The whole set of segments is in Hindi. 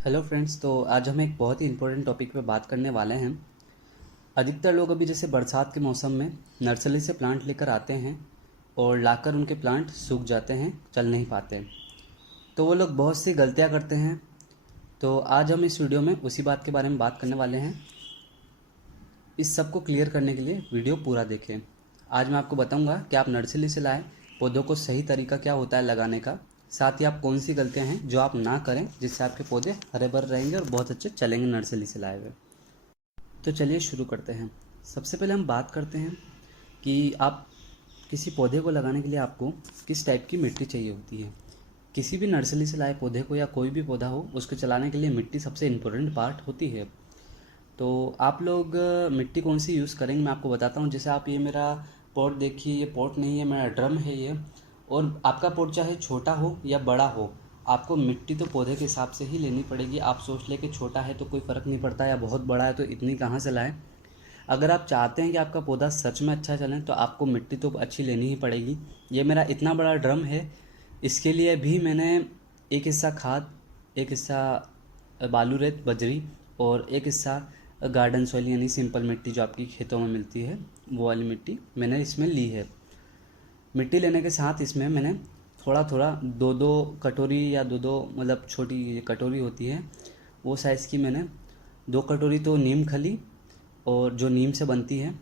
Hello friends. तो आज हम एक बहुत ही इम्पोर्टेंट टॉपिक पे बात करने वाले हैं। अधिकतर लोग अभी जैसे बरसात के मौसम में नर्सरी से प्लांट लेकर आते हैं और लाकर उनके प्लांट सूख जाते हैं, चल नहीं पाते। तो वो लोग बहुत सी गलतियां करते हैं। तो आज हम इस वीडियो में उसी बात के बारे में बात करने वाले हैं। इस सब को क्लियर करने के लिए वीडियो पूरा देखें। आज मैं आपको बताऊंगा कि आप नर्सरी से लाएं पौधों को सही तरीका क्या होता है लगाने का, साथ ही आप कौन सी गलतियां हैं जो आप ना करें जिससे आपके पौधे हरे भरे रहेंगे और बहुत अच्छे चलेंगे नर्सरी से लाए हुए। तो चलिए शुरू करते हैं। सबसे पहले हम बात करते हैं कि आप किसी पौधे को लगाने के लिए आपको किस टाइप की मिट्टी चाहिए होती है। किसी भी नर्सरी से लाए पौधे को या कोई भी पौधा हो उसको चलाने के लिए मिट्टी सबसे इम्पोर्टेंट पार्ट होती है। तो आप लोग मिट्टी कौन सी यूज़ करेंगे मैं आपको बताता हूँ। जैसे आप ये मेरा पॉट देखिए, ये पॉट नहीं है, मेरा ड्रम है ये। और आपका पॉट चाहे छोटा हो या बड़ा हो, आपको मिट्टी तो पौधे के हिसाब से ही लेनी पड़ेगी। आप सोच ले कि छोटा है तो कोई फ़र्क नहीं पड़ता या बहुत बड़ा है तो इतनी कहाँ से लाएं। अगर आप चाहते हैं कि आपका पौधा सच में अच्छा चले तो आपको मिट्टी तो अच्छी लेनी ही पड़ेगी। ये मेरा इतना बड़ा ड्रम है, इसके लिए भी मैंने एक हिस्सा खाद, एक हिस्सा बालू रेत बजरी और एक हिस्सा गार्डन सॉइल यानी सिंपल मिट्टी जो आपकी खेतों में मिलती है वो वाली मिट्टी मैंने इसमें ली है। मिट्टी लेने के साथ इसमें मैंने थोड़ा थोड़ा दो दो कटोरी या दो दो मतलब छोटी कटोरी होती है वो साइज़ की मैंने 2 कटोरी तो नीम खली, और जो नीम से बनती है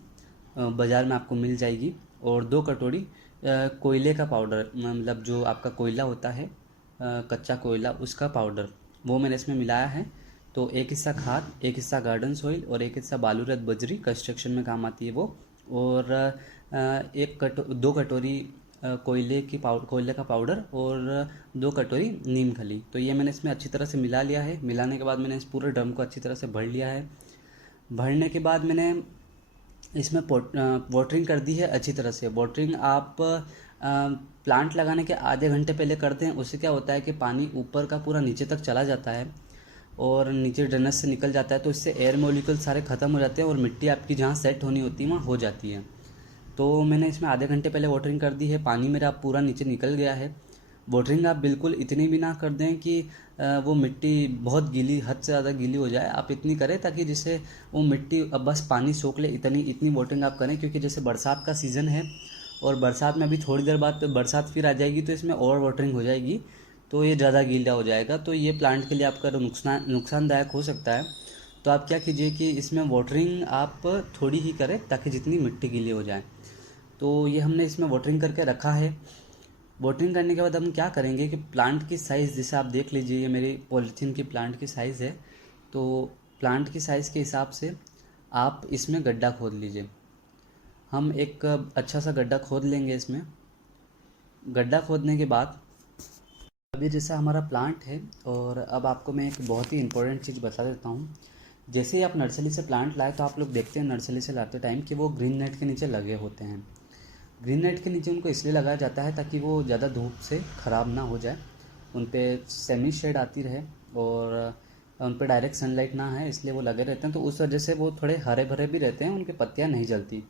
बाज़ार में आपको मिल जाएगी, और 2 कटोरी कोयले का पाउडर, मतलब जो आपका कोयला होता है कच्चा कोयला उसका पाउडर, वो मैंने इसमें मिलाया है। तो एक हिस्सा खाद, एक हिस्सा गार्डन सॉइल और एक हिस्सा बालू रत बजरी, कंस्ट्रक्शन में काम आती है वो। और 2 कटोरी कोयले का पाउडर और 2 कटोरी नीम खली। तो ये मैंने इसमें अच्छी तरह से मिला लिया है। मिलाने के बाद मैंने इस पूरे ड्रम को अच्छी तरह से भर लिया है। भरने के बाद मैंने इसमें वाटरिंग कर दी है अच्छी तरह से। वाटरिंग आप प्लांट लगाने के आधे घंटे पहले करते हैं। उससे क्या होता है कि पानी ऊपर का पूरा नीचे तक चला जाता है और नीचे ड्रेनेज से निकल जाता है, तो इससे एयर मॉलिक्यूल सारे ख़त्म हो जाते हैं और मिट्टी आपकी जहाँ सेट होनी होती है वहाँ हो जाती है। तो मैंने इसमें आधे घंटे पहले वाटरिंग कर दी है। पानी मेरा पूरा नीचे निकल गया है। वाटरिंग आप बिल्कुल इतनी भी ना कर दें कि वो मिट्टी बहुत गीली, हद से ज़्यादा गीली हो जाए। आप इतनी करें ताकि जिससे वो मिट्टी अब बस पानी सोख ले, इतनी इतनी वाटरिंग आप करें। क्योंकि जैसे बरसात का सीज़न है और बरसात में अभी थोड़ी देर बाद तो बरसात फिर आ जाएगी, तो इसमें और वाटरिंग हो जाएगी तो ये ज़्यादा गीला हो जाएगा, तो ये प्लांट के लिए आपका नुकसानदायक हो सकता है। तो आप क्या कीजिए कि इसमें वाटरिंग आप थोड़ी ही करें ताकि जितनी मिट्टी गीली हो जाए। तो ये हमने इसमें वाटरिंग करके रखा है। वाटरिंग करने के बाद हम क्या करेंगे कि प्लांट की साइज़, जैसे आप देख लीजिए ये मेरी पॉलीथीन की प्लांट की साइज़ है। तो प्लांट की साइज़ के हिसाब से आप इसमें गड्ढा खोद लीजिए। हम एक अच्छा सा गड्ढा खोद लेंगे इसमें। गड्ढा खोदने के बाद अभी जैसा हमारा प्लांट है, और अब आपको मैं एक बहुत ही इम्पोर्टेंट चीज़ बता देता हूँ। जैसे ही आप नर्सरी से प्लांट लाए तो आप लोग देखते हैं नर्सरी से लाते टाइम कि वो ग्रीन नेट के नीचे लगे होते हैं। ग्रीन नेट के नीचे उनको इसलिए लगाया जाता है ताकि वो ज़्यादा धूप से ख़राब ना हो जाए, उन पर सेमी शेड आती रहे और उन पर डायरेक्ट सनलाइट ना है, इसलिए वो लगे रहते हैं। तो उस वजह से वो थोड़े हरे भरे भी रहते हैं, उनकी पत्तियाँ नहीं जलती।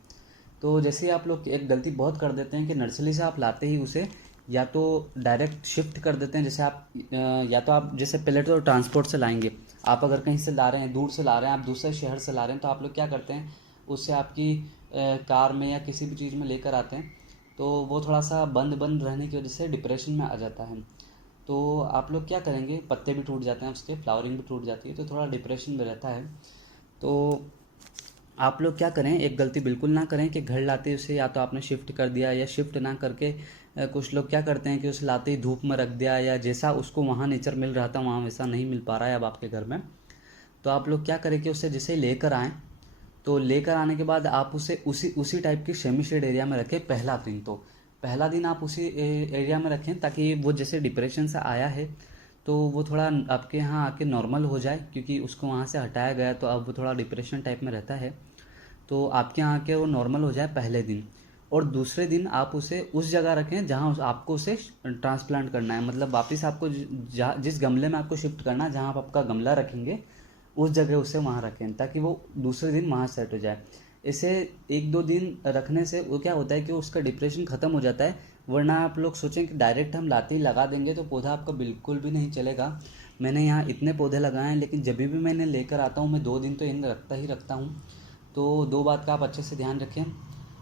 तो जैसे ही आप लोग एक गलती बहुत कर देते हैं कि नर्सरी से आप लाते ही उसे या तो डायरेक्ट शिफ्ट कर देते हैं। जैसे आप या तो आप जैसे पहले तो ट्रांसपोर्ट से लाएंगे, आप अगर कहीं से ला रहे हैं, दूर से ला रहे हैं, आप दूसरे शहर से ला रहे हैं, तो आप लोग क्या करते हैं उससे आपकी कार में या किसी भी चीज़ में लेकर आते हैं, तो वो थोड़ा सा बंद बंद रहने की वजह से डिप्रेशन में आ जाता है। तो आप लोग क्या करेंगे, पत्ते भी टूट जाते हैं उसके, फ्लावरिंग भी टूट जाती है, तो थोड़ा डिप्रेशन में रहता है। तो आप लोग क्या करें, एक गलती बिल्कुल ना करें कि घर लाते उसे या तो आपने शिफ्ट कर दिया, या शिफ्ट ना करके कुछ लोग क्या करते हैं कि उसे लाते ही धूप में रख दिया, या जैसा उसको वहाँ नेचर मिल रहा था वहाँ वैसा नहीं मिल पा रहा है अब आपके घर में। तो आप लोग क्या करें कि उसे जैसे ही लेकर आएँ, तो लेकर आने के बाद आप उसे उसी उसी टाइप की सेमी शेड एरिया में रखें पहला दिन। तो पहला दिन आप उसी एरिया में रखें ताकि वो जैसे डिप्रेशन से आया है तो वो थोड़ा आपके यहाँ आके नॉर्मल हो जाए, क्योंकि उसको वहाँ से हटाया गया तो अब वो थोड़ा डिप्रेशन टाइप में रहता है। तो आपके यहाँ के वो नॉर्मल हो जाए पहले दिन। और दूसरे दिन आप उसे उस जगह रखें जहाँ आपको उसे ट्रांसप्लांट करना है, मतलब वापस आपको जिस गमले में आपको शिफ्ट करना है, जहाँ आप आपका गमला रखेंगे उस जगह उसे वहाँ रखें ताकि वो दूसरे दिन वहाँ सेट हो जाए। इसे 1-2 दिन रखने से वो क्या होता है कि उसका डिप्रेशन ख़त्म हो जाता है, वरना आप लोग सोचें कि डायरेक्ट हम लाते ही लगा देंगे तो पौधा आपका बिल्कुल भी नहीं चलेगा। मैंने यहाँ इतने पौधे लगाए हैं, लेकिन जब भी मैं लेकर आता हूँ मैं 2 दिन तो इन रखता ही रखता हूँ। तो 2 बात का आप अच्छे से ध्यान रखें।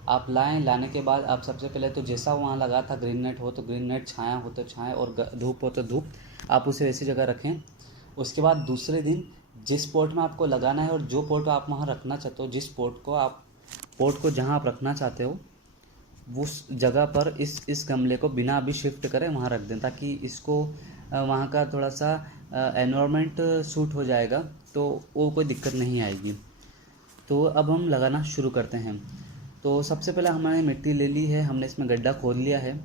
आप लाएँ, लाने के बाद आप सबसे पहले तो जैसा वहाँ लगा था, ग्रीन नेट हो तो ग्रीन नेट, छाया हो तो छाया, और धूप हो तो धूप, आप उसे वैसी जगह रखें। उसके बाद दूसरे दिन जिस पॉट में आपको लगाना है और जो पॉट आप वहाँ रखना चाहते हो, जिस पॉट को जहाँ आप रखना चाहते हो उस जगह पर इस गमले को बिना अभी शिफ्ट करें वहाँ रख दें, ताकि इसको वहाँ का थोड़ा सा एनवायरनमेंट सूट हो जाएगा, तो वो कोई दिक्कत नहीं आएगी। तो अब हम लगाना शुरू करते हैं। तो सबसे पहले हमने मिट्टी ले ली है, हमने इसमें गड्ढा खोद लिया है।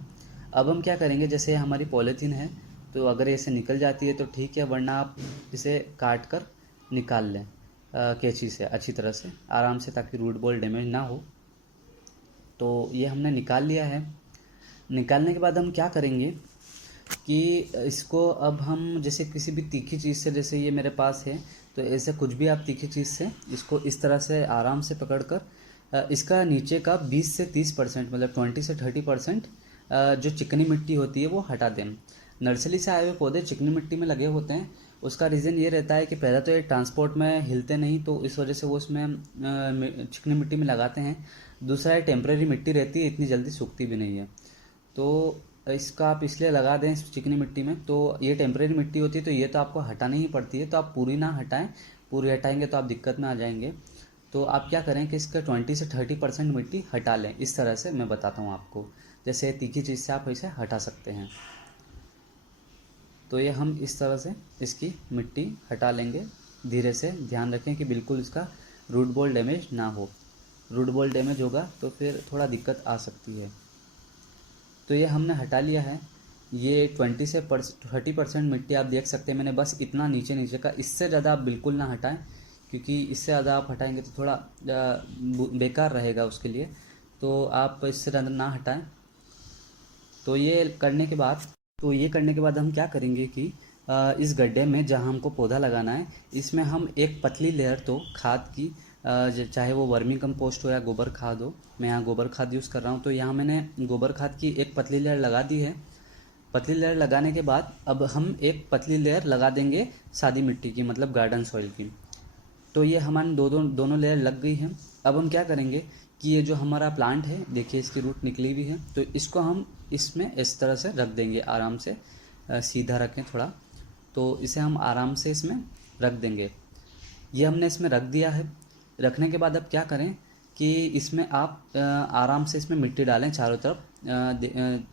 अब हम क्या करेंगे, जैसे हमारी पॉलीथीन है तो अगर ऐसे निकल जाती है तो ठीक है, वरना आप इसे काट कर निकाल लें कैंची से अच्छी तरह से आराम से, ताकि रूट बॉल डैमेज ना हो। तो ये हमने निकाल लिया है। निकालने के बाद हम क्या करेंगे कि इसको अब हम जैसे किसी भी तीखी चीज़ से, जैसे ये मेरे पास है, तो ऐसे कुछ भी आप तीखी चीज़ से इसको इस तरह से आराम से पकड़कर इसका नीचे का 20 से 30% मतलब 20 से 30% जो चिकनी मिट्टी होती है वो हटा दें। नर्सरी से आए हुए पौधे चिकनी मिट्टी में लगे होते हैं। उसका रीज़न ये रहता है कि पहला तो ये ट्रांसपोर्ट में हिलते नहीं, तो इस वजह से वो उसमें चिकनी मिट्टी में लगाते हैं। दूसरा, ये टेम्परेरी मिट्टी रहती है, इतनी जल्दी सूखती भी नहीं है। तो इसका आप इसलिए लगा दें इस चिकनी मिट्टी में। तो ये टेम्परेरी मिट्टी होती है, तो ये तो आपको हटानी ही पड़ती है, तो आप पूरी ना हटाएं। पूरी हटाएंगे तो आप दिक्कत में आ जाएंगे। तो आप क्या करें कि इसका 20 से 30% मिट्टी हटा लें। इस तरह से मैं बताता हूँ आपको, जैसे तीखी चीज़ से आप इसे हटा सकते हैं। तो ये हम इस तरह से इसकी मिट्टी हटा लेंगे धीरे से। ध्यान रखें कि बिल्कुल इसका रूट बॉल डैमेज ना हो। रूट बॉल डैमेज होगा तो फिर थोड़ा दिक्कत आ सकती है। तो ये हमने हटा लिया है। ये 20 से 30% मिट्टी आप देख सकते हैं, मैंने बस इतना नीचे नीचे का, इससे ज़्यादा आप बिल्कुल ना हटाएं, क्योंकि इससे ज़्यादा आप हटाएंगे तो थोड़ा बेकार रहेगा उसके लिए। तो आप इससे ज़्यादा ना हटाएं। तो ये करने के बाद हम क्या करेंगे कि इस गड्ढे में जहाँ हमको पौधा लगाना है, इसमें हम एक पतली लेयर तो खाद की, चाहे वो वर्मी कंपोस्ट हो या गोबर खाद हो, मैं यहाँ गोबर खाद यूज़ कर रहा हूँ, तो यहाँ मैंने गोबर खाद की एक पतली लेयर लगा दी है। पतली लेयर लगाने के बाद अब हम एक पतली लेयर लगा देंगे सादी मिट्टी की, मतलब गार्डन सॉइल की। तो ये हमारी दोनों लेयर लग गई हैं। अब हम क्या करेंगे कि ये जो हमारा प्लांट है, देखिए इसकी रूट निकली हुई है, तो इसको हम इसमें इस तरह से रख देंगे आराम से। सीधा रखें थोड़ा, तो इसे हम आराम से इसमें रख देंगे। ये हमने इसमें रख दिया है। रखने के बाद अब क्या करें कि इसमें आप आराम से इसमें मिट्टी डालें चारों तरफ।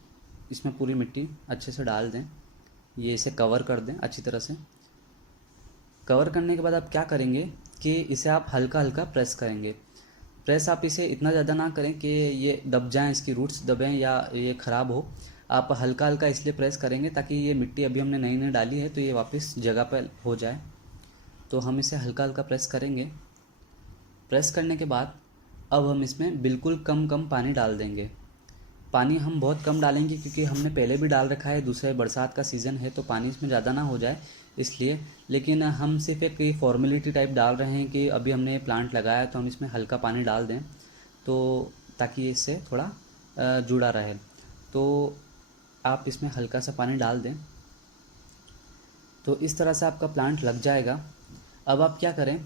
इसमें पूरी मिट्टी अच्छे से डाल दें। ये इसे कवर कर दें अच्छी तरह से। कवर करने के बाद आप क्या करेंगे कि इसे आप हल्का हल्का प्रेस करेंगे। प्रेस आप इसे इतना ज़्यादा ना करें कि ये दब जाएं, इसकी रूट्स दबें या ये ख़राब हो। आप हल्का हल्का इसलिए प्रेस करेंगे ताकि ये मिट्टी अभी हमने नई नई डाली है तो ये वापस जगह पर हो जाए। तो हम इसे हल्का हल्का प्रेस करेंगे। प्रेस करने के बाद अब हम इसमें बिल्कुल कम कम पानी डाल देंगे। पानी हम बहुत कम डालेंगे क्योंकि हमने पहले भी डाल रखा है, दूसरे बरसात का सीज़न है तो पानी इसमें ज़्यादा ना हो जाए इसलिए। लेकिन हम सिर्फ एक फॉर्मेलिटी टाइप डाल रहे हैं कि अभी हमने प्लांट लगाया तो हम इसमें हल्का पानी डाल दें, तो ताकि इससे थोड़ा जुड़ा रहे। तो आप इसमें हल्का सा पानी डाल दें। तो इस तरह से आपका प्लांट लग जाएगा। अब आप क्या करें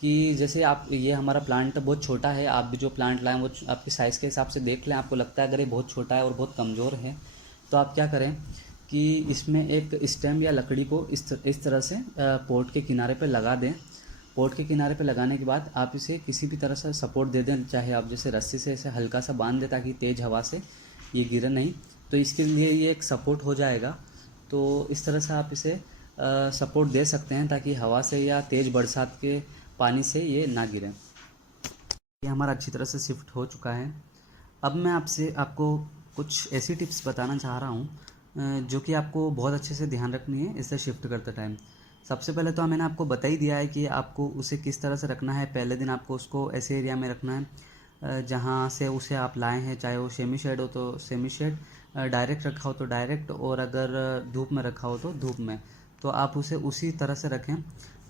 कि जैसे आप, ये हमारा प्लांट बहुत छोटा है, आप भी जो प्लांट लाएं वो आपके साइज़ के हिसाब से देख लें। आपको लगता है अगर ये बहुत छोटा है और बहुत कमज़ोर है तो आप क्या करें कि इसमें एक स्टेम या लकड़ी को इस तरह से पोर्ट के किनारे पे लगा दें। पोर्ट के किनारे पे लगाने के बाद आप इसे किसी भी तरह से सपोर्ट दे दें, चाहे आप जैसे रस्सी से इसे हल्का सा बांध दें ताकि तेज़ हवा से ये गिरे नहीं, तो इसके लिए ये एक सपोर्ट हो जाएगा। तो इस तरह से आप इसे सपोर्ट दे सकते हैं ताकि हवा से या तेज़ बरसात के पानी से ये ना गिरे। ये हमारा अच्छी तरह से शिफ्ट हो चुका है। अब मैं आपको कुछ ऐसी टिप्स बताना चाह रहा हूँ जो कि आपको बहुत अच्छे से ध्यान रखनी है इसे शिफ्ट करते टाइम। सबसे पहले तो मैंने आपको बता ही दिया है कि आपको उसे किस तरह से रखना है। पहले दिन आपको उसको ऐसे एरिया में रखना है जहाँ से उसे आप लाए हैं, चाहे वो सेमी शेड हो तो सेमी शेड, डायरेक्ट रखा हो तो डायरेक्ट, और अगर धूप में रखा हो तो धूप में, तो आप उसे उसी तरह से रखें।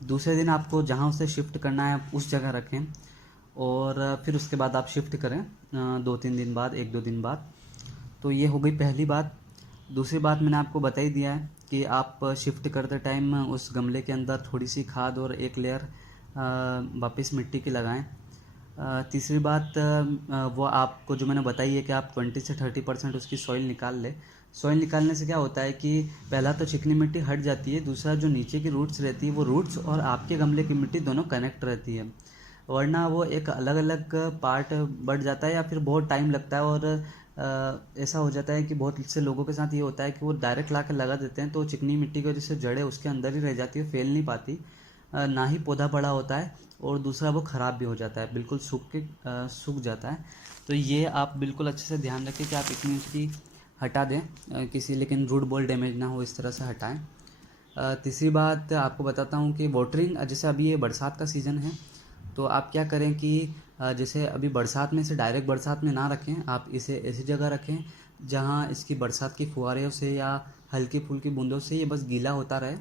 दूसरे दिन आपको जहाँ उसे शिफ्ट करना है उस जगह रखें, और फिर उसके बाद आप शिफ्ट करें 2-3 दिन बाद, 1-2 दिन बाद। तो ये हो गई पहली बात। दूसरी बात मैंने आपको बता ही दिया है कि आप शिफ्ट करते टाइम उस गमले के अंदर थोड़ी सी खाद और एक लेयर वापस मिट्टी की लगाएं। तीसरी बात वो आपको जो मैंने बताई है कि आप 20 से 30% उसकी सॉइल निकाल लें। सॉइल निकालने से क्या होता है कि पहला तो चिकनी मिट्टी हट जाती है, दूसरा जो नीचे की रूट्स रहती है वो रूट्स और आपके गमले की मिट्टी दोनों कनेक्ट रहती है, वरना वो एक अलग अलग पार्ट बढ़ जाता है या फिर बहुत टाइम लगता है। और ऐसा हो जाता है कि बहुत से लोगों के साथ ये होता है कि वो डायरेक्ट ला के लगा देते हैं, तो चिकनी मिट्टी की वजह से जड़ें उसके अंदर ही रह जाती है, फैल नहीं पाती, ना ही पौधा बड़ा होता है, और दूसरा वो ख़राब भी हो जाता है, बिल्कुल सूख जाता है। तो ये आप बिल्कुल अच्छे से ध्यान रखें कि आप इतनी उसकी हटा दें, किसी लेकिन रूट बॉल डैमेज ना हो, इस तरह से हटाएं। तीसरी बात आपको बताता हूँ कि वाटरिंग, जैसे अभी ये बरसात का सीज़न है, तो आप क्या करें कि जैसे अभी बरसात में इसे डायरेक्ट बरसात में ना रखें, आप इसे ऐसी जगह रखें जहाँ इसकी बरसात की फुहारों से या हल्की फुल्की बूंदों से ये बस गीला होता रहे,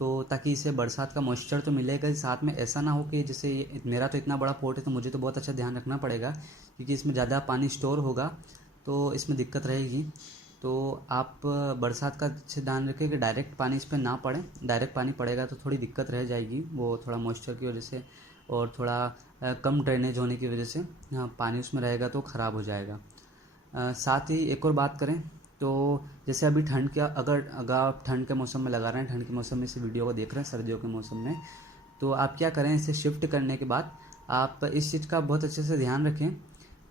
तो ताकि इसे बरसात का मॉइस्चर तो मिलेगा ही, साथ में ऐसा ना हो कि जैसे मेरा तो इतना बड़ा पॉट है तो मुझे तो बहुत अच्छा ध्यान रखना पड़ेगा, क्योंकि इसमें ज़्यादा पानी स्टोर होगा तो इसमें दिक्कत रहेगी। तो आप बरसात का अच्छे ध्यान रखें कि डायरेक्ट पानी इस पर ना पड़े, डायरेक्ट पानी पड़ेगा तो थोड़ी दिक्कत रह जाएगी, वो थोड़ा मॉइस्चर की वजह से और थोड़ा कम ड्रेनेज होने की वजह से पानी उसमें रहेगा तो ख़राब हो जाएगा। साथ ही एक और बात करें तो जैसे अभी ठंड का, अगर आप ठंड के मौसम में लगा रहे हैं, ठंड के मौसम में इस वीडियो को देख रहे हैं सर्दियों के मौसम में, तो आप क्या करें, इसे शिफ्ट करने के बाद आप इस चीज़ का बहुत अच्छे से ध्यान रखें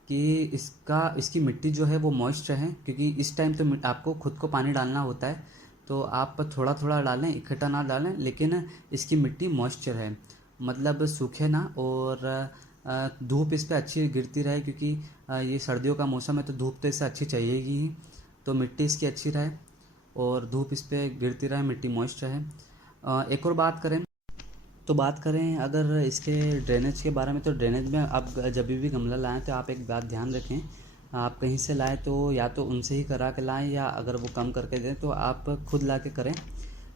कि इसकी मिट्टी जो है वो मॉइस्ट रहे, क्योंकि इस टाइम तो आपको खुद को पानी डालना होता है, तो आप थोड़ा थोड़ा डालें, इकट्ठा ना डालें, लेकिन इसकी मिट्टी मॉइस्चर है, मतलब सूखे ना, और धूप इस पर अच्छी गिरती रहे, क्योंकि ये सर्दियों का मौसम है तो धूप तो इससे अच्छी चाहिएगी ही, तो मिट्टी इसकी अच्छी रहे और धूप इस पर गिरती रहे, मिट्टी मॉइस्ट रहे। एक और बात करें अगर इसके ड्रेनेज के बारे में, तो ड्रेनेज में आप जब भी गमला लाएं तो आप एक बात ध्यान रखें, आप कहीं से लाएं तो या तो उनसे ही करा के लाएं, या अगर वो कम करके दें तो आप खुद ला के करें।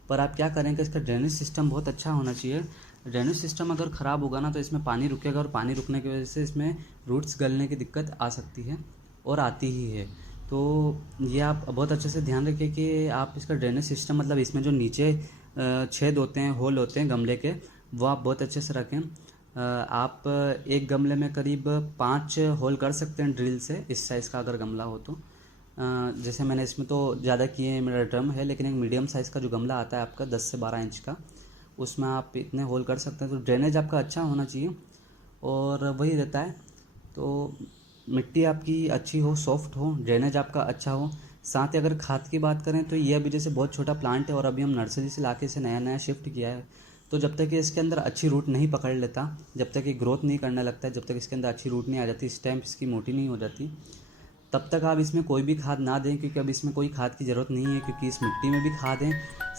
पर आप क्या करें कि इसका ड्रेनेज सिस्टम बहुत अच्छा होना चाहिए। ड्रेनेज सिस्टम अगर ख़राब होगा ना तो इसमें पानी रुकेगा, और पानी रुकने की वजह से इसमें रूट्स गलने की दिक्कत आ सकती है और आती ही है। तो ये आप बहुत अच्छे से ध्यान रखिए कि आप इसका ड्रेनेज सिस्टम, मतलब इसमें जो नीचे छेद होते हैं, होल होते हैं गमले के, वो आप बहुत अच्छे से रखें। आप एक गमले में करीब 5 होल कर सकते हैं ड्रिल से, इस साइज़ का अगर गमला हो तो। जैसे मैंने इसमें तो ज़्यादा किए हैं, मेरा ड्रम है, लेकिन एक मीडियम साइज़ का जो गमला आता है आपका 10 से 12 इंच का, उसमें आप इतने होल कर सकते हैं। तो ड्रेनेज आपका अच्छा होना चाहिए, और वही रहता है। तो मिट्टी आपकी अच्छी हो, सॉफ्ट हो, ड्रेनेज आपका अच्छा हो। साथ ही अगर खाद की बात करें तो ये अभी जैसे बहुत छोटा प्लांट है और अभी हम नर्सरी से लाके इसे नया नया शिफ्ट किया है, तो जब तक ये इसके अंदर अच्छी रूट नहीं पकड़ लेता, जब तक ये ग्रोथ नहीं करने लगता है, जब तक इसके अंदर अच्छी रूट नहीं आ जाती, स्टेम इसकी मोटी नहीं हो जाती, तब तक आप इसमें कोई भी खाद ना दें, क्योंकि अब इसमें कोई खाद की ज़रूरत नहीं है, क्योंकि इस मिट्टी में भी खाद है।